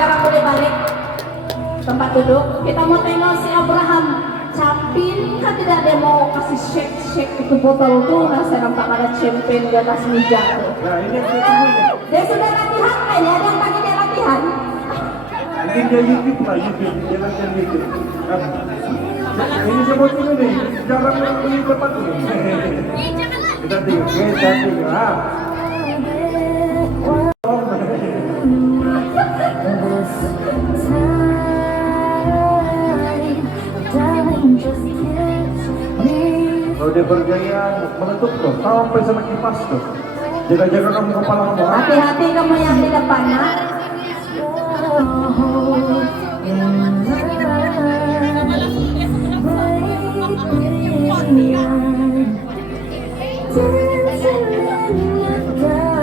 sekarang boleh balik tempat duduk. Kita mau tengok si Abraham Campin kan tidak ada mau kasih shake shake itu botol tuh nah saya nampak ada champagne di atas meja tuh. Nah ini yang ini. Dia sudah latihan kayaknya ada yang pagi dia latihan. Mungkin dia YouTube lah YouTube, dia nonton YouTube. Kan? Ini saya mau tunggu nih, jarang orang beli tempat ini. Kita tinggal, kita tinggal. Kalau dia bergaya meletup tuh, sampai sama kipas tuh. Jaga-jaga kamu kepala kamu. Hati-hati kamu yang di depan ya.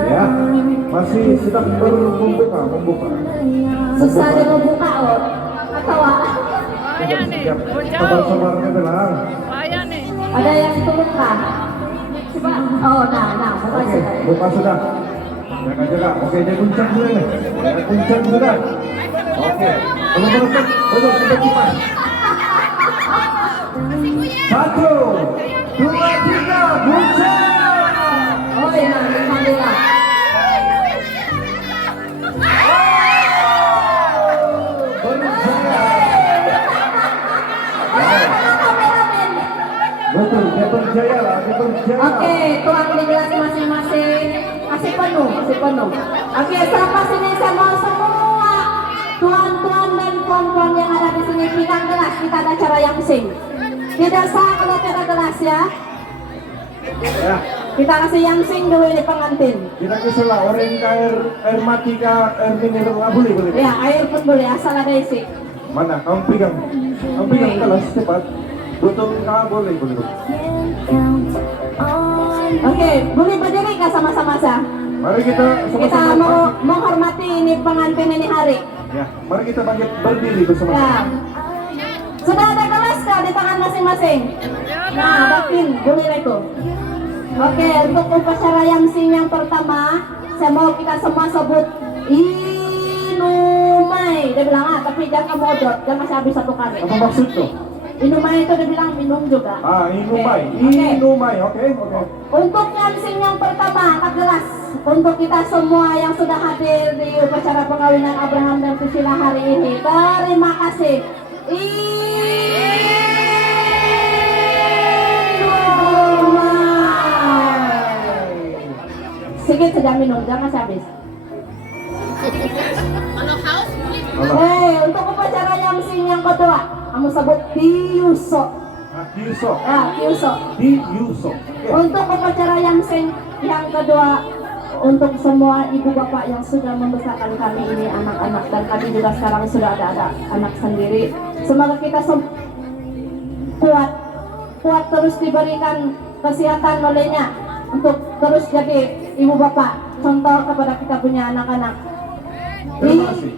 Ya, masih sedang baru membuka, membuka. Susah dia membuka oh. Atau ah, Bahaya nih, bocah. sabar-sabarnya. Ada yang turunkan. Coba. Oh, nah, nah, buka Oke, sudah. buka sudah. Jaga-jaga. Oke, dia kuncang sudah nih. Dia kuncang sudah. Oke, belum meletup, belum sudah kipas. Satu, dua, tiga, Oke, tuang di gelas masing-masing. Masih penuh, masih penuh. Oke, sampai sini saya mau semua tuan-tuan dan puan-puan yang ada di sini pegang gelas. Kita ada cara yang sing. Tidak sah kalau tidak gelas ya. Ya, Kita kasih yang sing dulu ini pengantin. kita kisah lah, orang air, air mati ke air mineral, nggak boleh, boleh. Ya, air pun boleh asal ada isi. Mana? Kamu pegang. Kamu pegang kelas cepat. Betul nggak boleh, boleh. Oke, boleh berdiri kah sama-sama sah? Mari kita Kita sama-sama. mau bangkit. menghormati ini pengantin ini hari. Ya, mari kita bangkit berdiri bersama. Ya. Sudah ada gelas kah di tangan masing-masing? Nah, batin, boleh itu. Oke, untuk upacara yang sing yang pertama, saya mau kita semua sebut Inumai. Dia bilang ah, tapi jangan modot, jangan masih habis satu kali. Apa maksud tuh? Inumai itu dia bilang minum juga. Ah, inumai. Oke. Oke. Inumai, oke, oke. Untuk yang sing yang pertama, angkat gelas. Untuk kita semua yang sudah hadir di upacara perkawinan Abraham dan Priscilla hari ini. Terima kasih. Inumai. Sedikit saja minum, jangan habis. Halo. Hei, untuk upacara yang sing yang kedua, kamu sebut. Ah. Di Yuso. Oke. Untuk upacara yang sing yang kedua untuk semua ibu bapak yang sudah membesarkan kami ini anak-anak dan kami juga sekarang sudah ada ada anak sendiri. Semoga kita sem- kuat kuat terus diberikan kesehatan olehnya untuk terus jadi ibu bapak contoh kepada kita punya anak-anak. Terima kasih.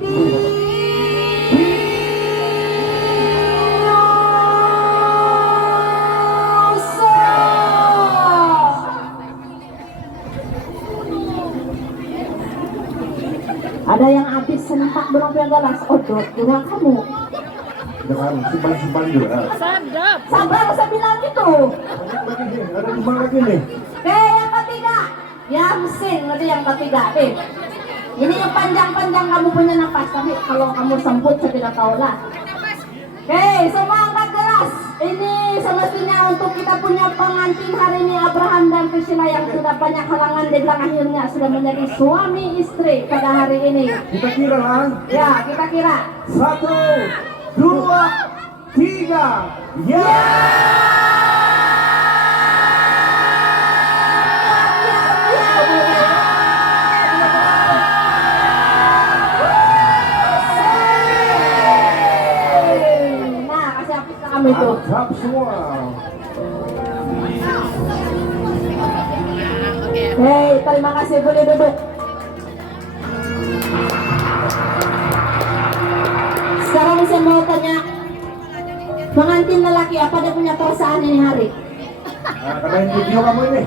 Odot di ruang kamu. Jangan simpan-simpan juga. Sadap. Sabar saya bilang gitu. Banyak lagi nih, ada lima lagi nih. Eh yang ketiga, yang sing nanti yang ketiga deh. Ini yang panjang-panjang kamu punya nafas tapi kalau kamu semput saya tidak tahu lah. Oke, semua gelas. Ini semestinya untuk kita punya pengantin hari ini Abraham dan Priscilla yang sudah banyak halangan di belakang akhirnya sudah menjadi suami istri pada hari ini. Kita kira lah. Ya, kita kira. Satu, dua, tiga. Ya. Nah, kami tuh. Mantap semua. Hei, terima kasih boleh duduk. Sekarang saya mau tanya pengantin lelaki apa dia punya perasaan ini hari? Nah, video kamu ini.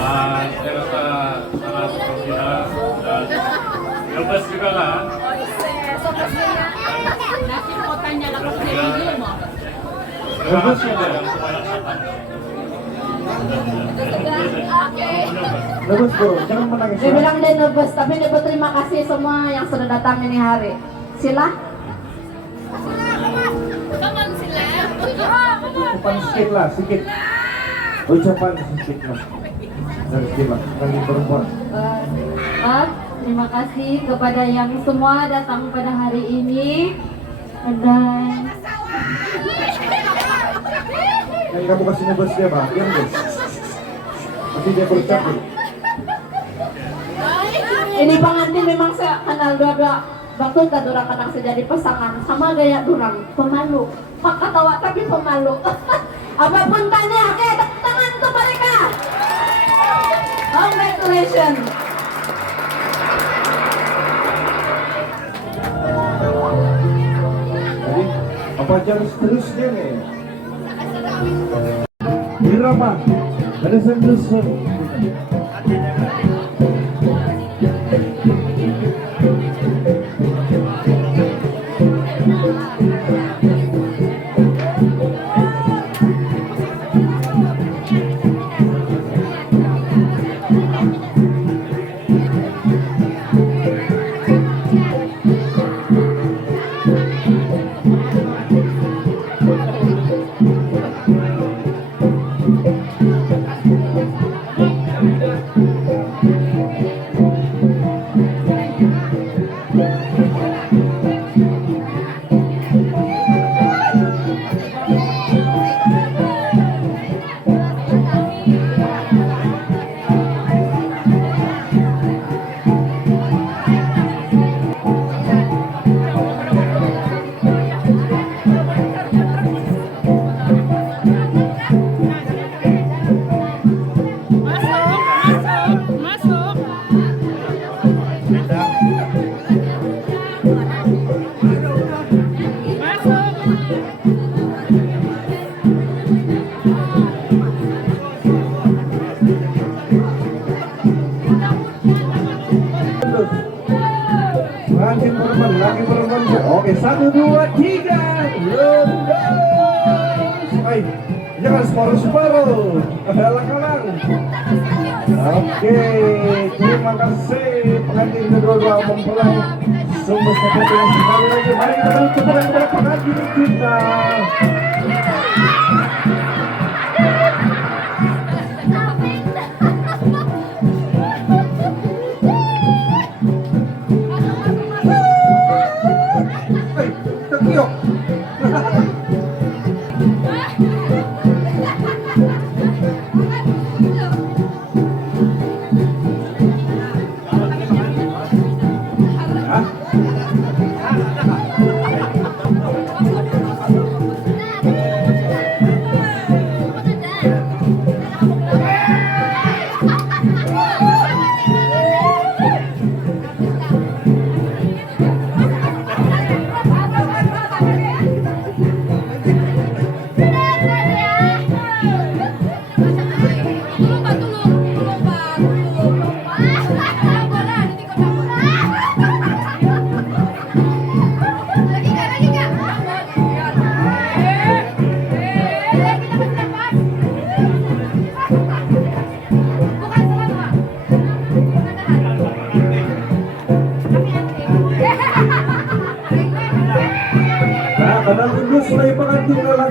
Ah, saya rasa sangat Labas juga kan? Labas ka na. Labas bro, jangan menangis. ya. Dibilang dia nervous, tapi dia berterima kasih semua yang sudah datang ini hari. Sila. Ucapan sedikit lah, sedikit. Ucapan sedikit lah. Dari kita, lagi perempuan. Eh, Pak, terima kasih kepada yang semua datang pada hari ini dan Yang kamu kasih dia, Pak. Diam deh. Nanti dia berucap. ini pengantin memang saya kenal dua-dua waktu kita durang kadang jadi pasangan sama gaya durang pemalu pak ketawa tapi pemalu apa pun tanya oke tangan untuk mereka congratulations apa jalan seterusnya nih? Irama, ada seterusnya. Perempuan, lagi perempuan. Oke, satu, dua, tiga. Lulus. Hai, jangan separuh-separuh. Alang-alang. Oke, terima kasih pengantin kedua-dua mempelai sumber seperti yang sekali lagi. Mari kita beri tepuk kepada pengantin kita.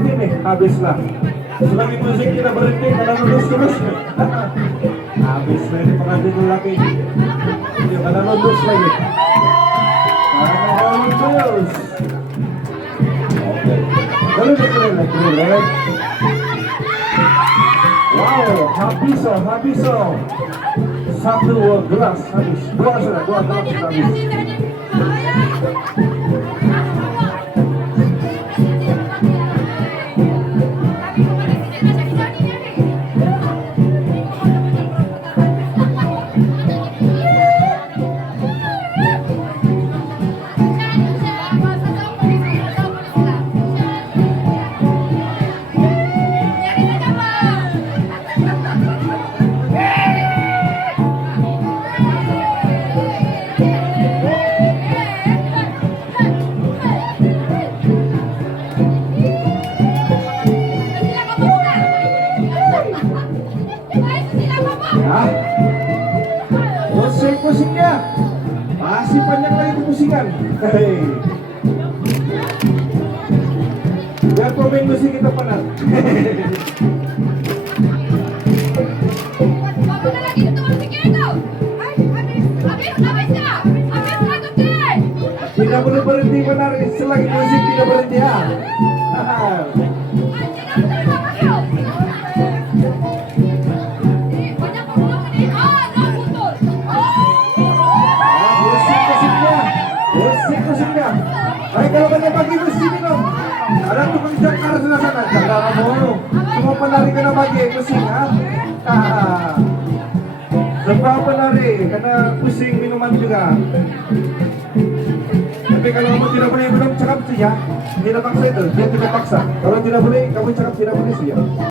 Nih, habislah. Selagi musik kita berhenti, karena lulus terus. Habis lagi pengantin lagi. Ya, karena lulus lagi. Karena lulus. Lalu keren lagi, keren. Wow, habis oh, habis oh. Satu gelas habis, dua sudah, dua gelas habis. Habis na! Habis na ito, Jay! Tidak boleh berhenti menari selagi musik tidak berhenti ya. Musik musiknya. Baik kalau kalian bagi musik minum. Ada tukang jangkar sebelah sana, jangkar kamu. Semua penari kena bagi musik ha. Ah. Semua penari kena pusing minuman juga. Tapi kalau kamu tidak boleh minum cakap saja. Tidak paksa itu, dia tidak paksa. Kalau tidak boleh, kamu cakap tidak boleh saja.